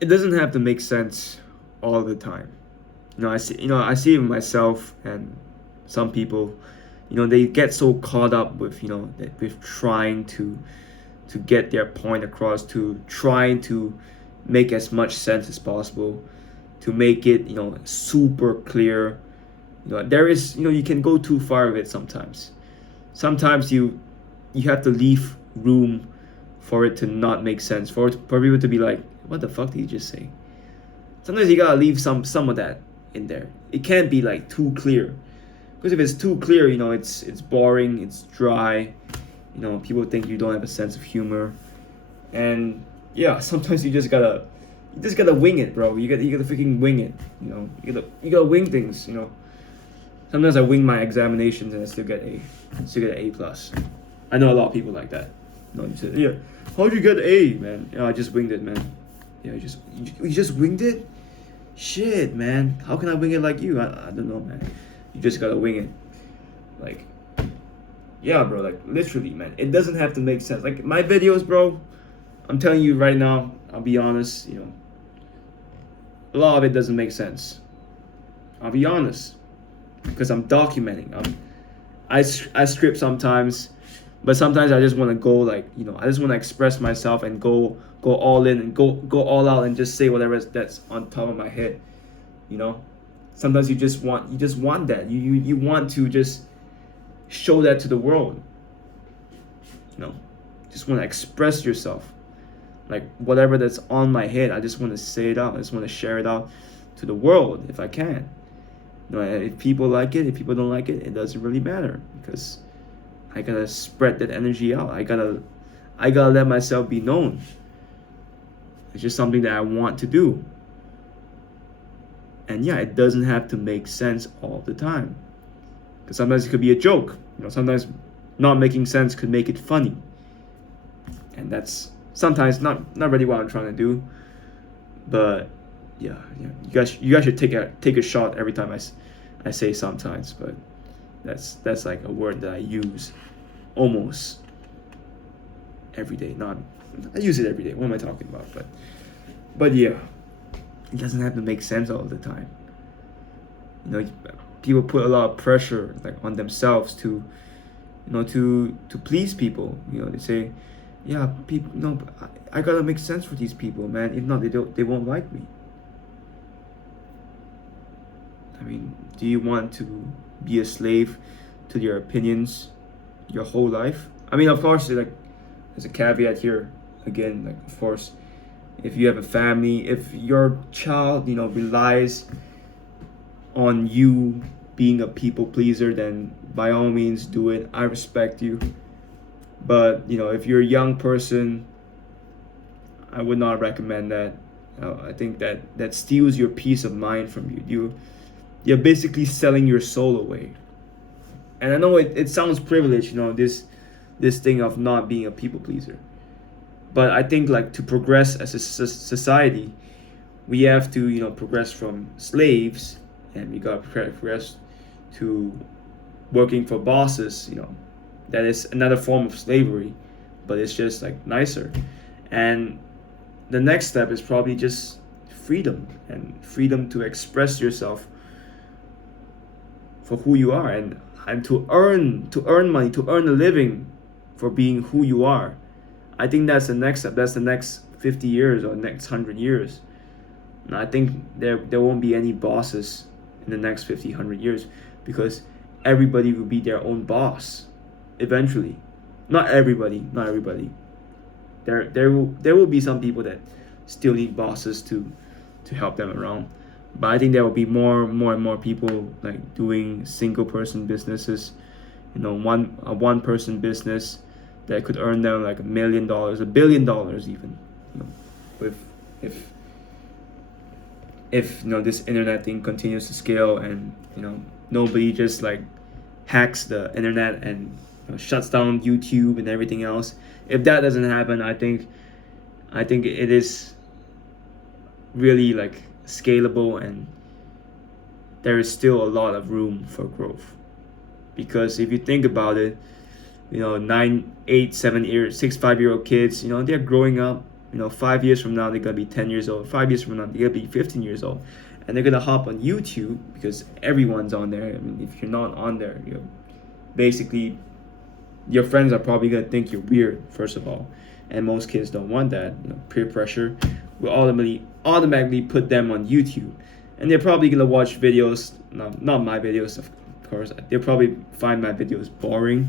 it doesn't have to make sense all the time. I see it myself and some people, they get so caught up with, with trying to get their point across, to trying to make as much sense as possible, to make it, super clear. There is, you can go too far with it sometimes. Sometimes you have to leave room for it to not make sense, for people to be like, what the fuck did you just say? Sometimes you gotta leave some of that in there. It can't be like too clear, because if it's too clear, it's boring, it's dry. People think you don't have a sense of humor, and yeah, sometimes you just gotta wing it, bro. You gotta freaking wing it. You gotta wing things. Sometimes I wing my examinations and I still get an A plus. I know a lot of people like that. You say, yeah, how'd you get an A, man? Yeah, I just winged it, man. Yeah, you just winged it. Shit, man. How can I wing it like you? I don't know, man. You just gotta wing it. Like, yeah, bro. Like, literally, man. It doesn't have to make sense. Like, my videos, bro, I'm telling you right now, I'll be honest, a lot of it doesn't make sense. I'll be honest. Because I'm documenting. I script sometimes, but sometimes I just want to go, like, I just want to express myself and go all in and go all out and just say whatever that's on top of my head. you know Sometimes you just want that, you want to just show that to the world. you know just want to express yourself, like whatever that's on my head. I just want to say it out. I just want to share it out to the world if I can. If people like it, if people don't like it, it doesn't really matter, because I gotta spread that energy out. I gotta let myself be known. It's just something that I want to do. And yeah, it doesn't have to make sense all the time. Because sometimes it could be a joke. Sometimes not making sense could make it funny. And that's sometimes not really what I'm trying to do. But yeah, you guys should take a shot every time I say sometimes. But that's like a word that I use almost every day. Not I use it every day. What am I talking about? But yeah, it doesn't have to make sense all the time. You know, People put a lot of pressure like on themselves to please people. They say, yeah, people. I gotta make sense for these people, man. If not, they won't like me. I mean, do you want to be a slave to your opinions your whole life? I mean, of course, like, there's a caveat here. Again, like, of course, if you have a family, if your child, relies on you being a people pleaser, then by all means do it. I respect you. But, if you're a young person, I would not recommend that. I think that steals your peace of mind from you. You're basically selling your soul away. And I know it sounds privileged, this thing of not being a people pleaser. But I think, like, to progress as a society, we have to, progress from slaves, and we gotta progress to working for bosses. That is another form of slavery, but it's just like nicer. And the next step is probably just freedom, and freedom to express yourself for who you are, and to earn money, to earn a living for being who you are. I think that's the next step. That's the next 50 years or next 100 years. And I think there won't be any bosses in the next 50, 100 years, because everybody will be their own boss eventually. Not everybody. There will be some people that still need bosses to help them around. But I think there will be more and more people like doing single person businesses. One person business that could earn them like $1 million, $1 billion even. With if this internet thing continues to scale, and nobody just like hacks the internet and shuts down YouTube and everything else. If that doesn't happen, I think it is really like scalable, and there is still a lot of room for growth. Because if you think about it, 9, 8, 7 year 6, 5-year-old kids, they're growing up, 5 years from now they're gonna be 10 years old. 5 years from now they're gonna be 15 years old, and they're gonna hop on YouTube because everyone's on there. I mean, if you're not on there, basically your friends are probably gonna think you're weird, first of all, and most kids don't want that. Peer pressure will automatically put them on YouTube, and they're probably gonna watch videos, not my videos, of course. They'll probably find my videos boring,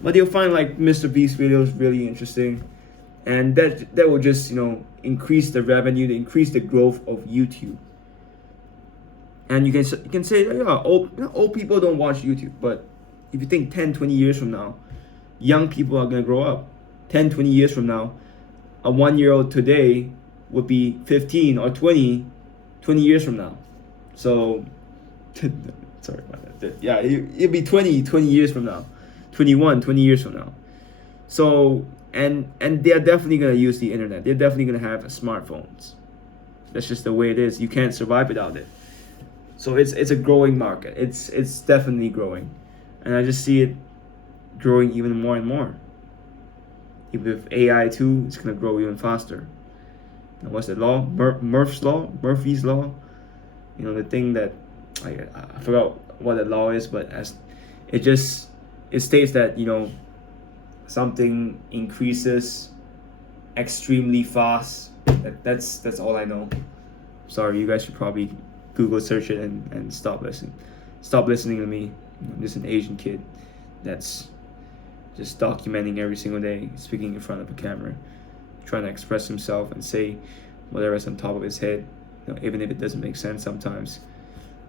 but they'll find like Mr. Beast videos really interesting, and that will just increase the revenue, increase the growth of YouTube. And you can say, yeah, old people don't watch YouTube, but if you think 10-20 years from now, young people are going to grow up. 10-20 years from now, a 1-year-old today would be 15 or 20 years from now. So sorry about that. Yeah, it'll be 20 years from now, 20 years from now. So and they're definitely going to use the internet. They're definitely going to have smartphones. That's just the way it is. You can't survive without it. So it's a growing market. It's definitely growing, and I just see it growing even more and more. Even with AI too, it's gonna grow even faster. And what's the law? Murphy's law. The thing that I forgot what the law is, but it states that something increases extremely fast. That's all I know. Sorry, you guys should probably Google search it and stop listening to me. I'm just an Asian kid that's just documenting every single day, speaking in front of a camera, trying to express himself and say whatever's on top of his head, even if it doesn't make sense sometimes.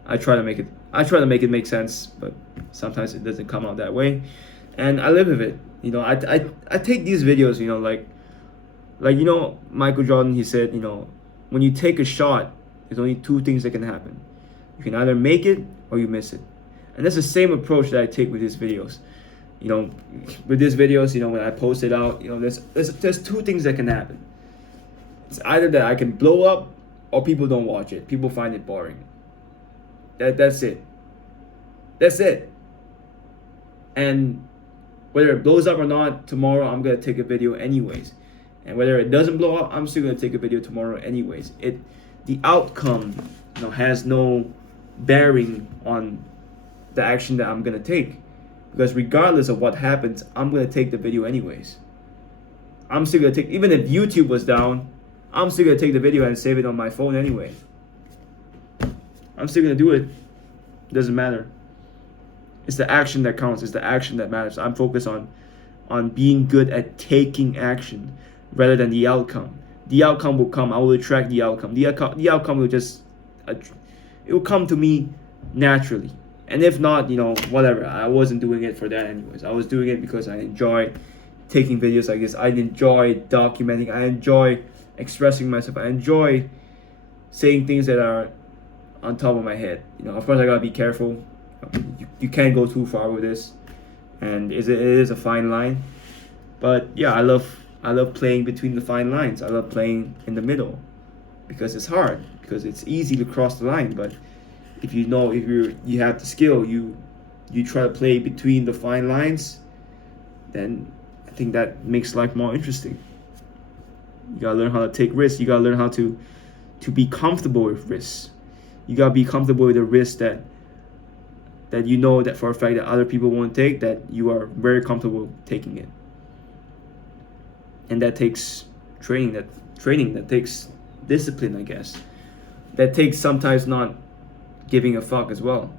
I try to make it make sense, but sometimes it doesn't come out that way, and I live with it. I take these videos, like Michael Jordan, he said, when you take a shot, there's only two things that can happen. You can either make it or you miss it. And that's the same approach that I take with these videos. With these videos, when I post it out, there's two things that can happen. It's either that I can blow up or people don't watch it. People find it boring. That's it. That's it. And whether it blows up or not, tomorrow I'm gonna take a video anyways. And whether it doesn't blow up, I'm still gonna take a video tomorrow anyways. The outcome, has no bearing on the action that I'm gonna take, because regardless of what happens, I'm gonna take the video anyways. I'm still gonna take, even if YouTube was down, I'm still gonna take the video and save it on my phone anyway. I'm still gonna do it. It doesn't matter. It's the action that counts. It's the action that matters. I'm focused on being good at taking action rather than the outcome. The outcome will come. I will attract the outcome. The outcome will it will come to me naturally. And if not, whatever. I wasn't doing it for that anyways. I was doing it because I enjoy taking videos like this. I enjoy documenting. I enjoy expressing myself. I enjoy saying things that are on top of my head. Of course I gotta be careful. You can't go too far with this, and it is a fine line. But yeah, I love playing between the fine lines. I love playing in the middle, because it's hard, because it's easy to cross the line, but if you have the skill, you try to play between the fine lines, then I think that makes life more interesting. You gotta learn how to take risks. You gotta learn how to be comfortable with risks. You gotta be comfortable with the risk that that for a fact that other people won't take, that you are very comfortable taking it. And that takes training, that takes discipline, I guess. That takes sometimes not giving a fuck as well.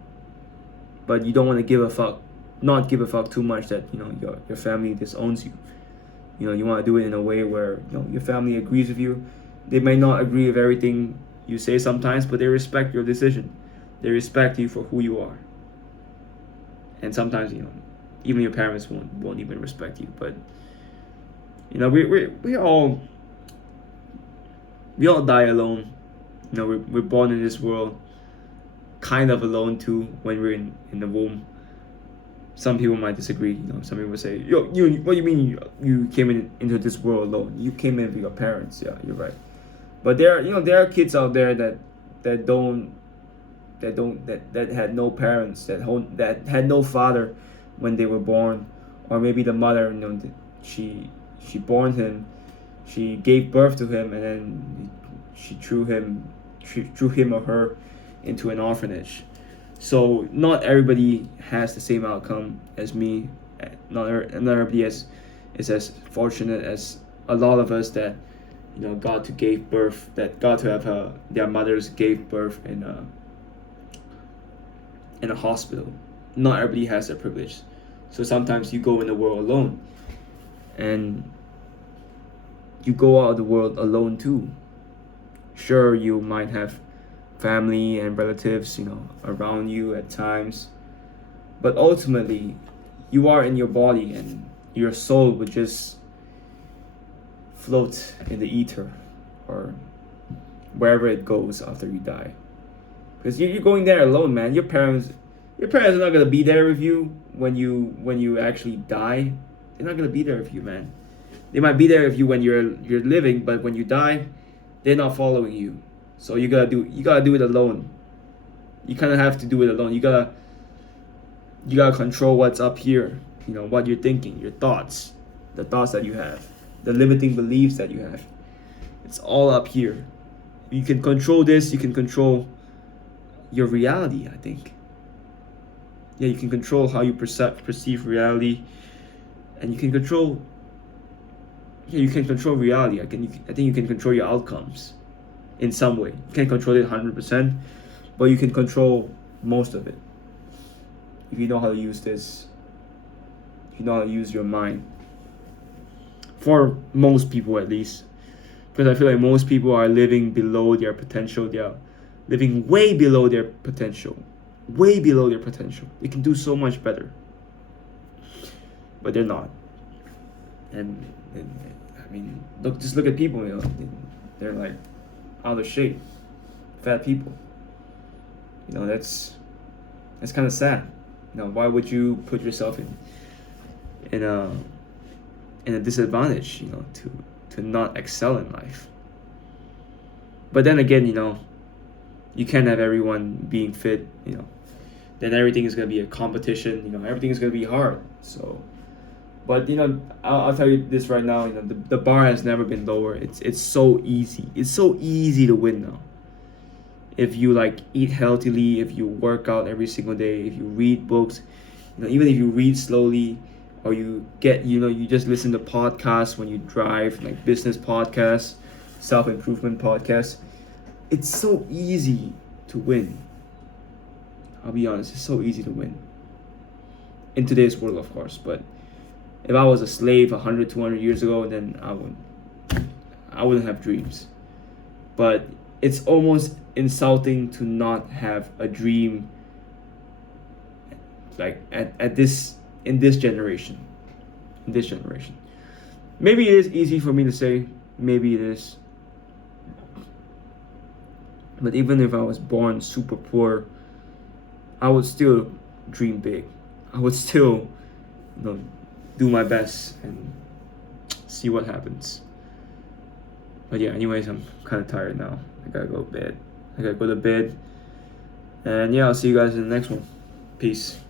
But you don't want to not give a fuck too much that your family disowns you. You want to do it in a way where your family agrees with you. They may not agree with everything you say sometimes, but they respect your decision. They respect you for who you are. And sometimes even your parents won't even respect you. But we all die alone. We're born in this world kind of alone too when we're in the womb. Some people might disagree. Some people say, "Yo, what do you mean you came into this world alone? You came in with your parents." Yeah, you're right. But there are kids out there that had no parents, that had no father when they were born, or maybe the mother, she born him She gave birth to him, and then she threw him or her into an orphanage. So not everybody has the same outcome as me. Not everybody is as fortunate as a lot of us that got to gave birth, that got to have their mothers gave birth in a hospital. Not everybody has that privilege. So sometimes you go in the world alone, and you go out of the world alone too. Sure, you might have family and relatives, around you at times, but ultimately, you are in your body, and your soul would just float in the ether, or wherever it goes after you die. Because you're going there alone, man. Your parents are not gonna be there with you when you actually die. They're not gonna be there with you, man. They might be there with you when you're living, but when you die, they're not following you. So you gotta do it alone. You kind of have to do it alone. You gotta control what's up here. What you're thinking, your thoughts, the thoughts that you have, the limiting beliefs that you have. It's all up here. You can control this. You can control your reality, I think. Yeah, you can control how you perceive reality, and you can control. Yeah, you can control reality. I think you can control your outcomes, in some way. You can't control it 100%, but you can control most of it. If you know how to use this, if you know how to use your mind. For most people, at least, because I feel like most people are living below their potential. They are living way below their potential. Way below their potential. They can do so much better. But they're not. And I mean, just look at people, they're like out of shape. Fat people. That's kind of sad. Why would you put yourself in a disadvantage, to not excel in life? But then again, you can't have everyone being fit, then everything is going to be a competition, everything is going to be hard. So, but I'll tell you this right now, the bar has never been lower. It's so easy. It's so easy to win now. If you eat healthily, if you work out every single day, if you read books, even if you read slowly, or you just listen to podcasts when you drive, like business podcasts, self-improvement podcasts, it's so easy to win. I'll be honest, it's so easy to win. In today's world, of course, but if I was a slave 100, 200 years ago, then I wouldn't have dreams. But it's almost insulting to not have a dream, like in this generation. Maybe it is easy for me to say, maybe it is. But even if I was born super poor, I would still dream big. I would still, do my best and see what happens. But yeah, anyways, I'm kind of tired now. I gotta go to bed. And yeah, I'll see you guys in the next one. Peace.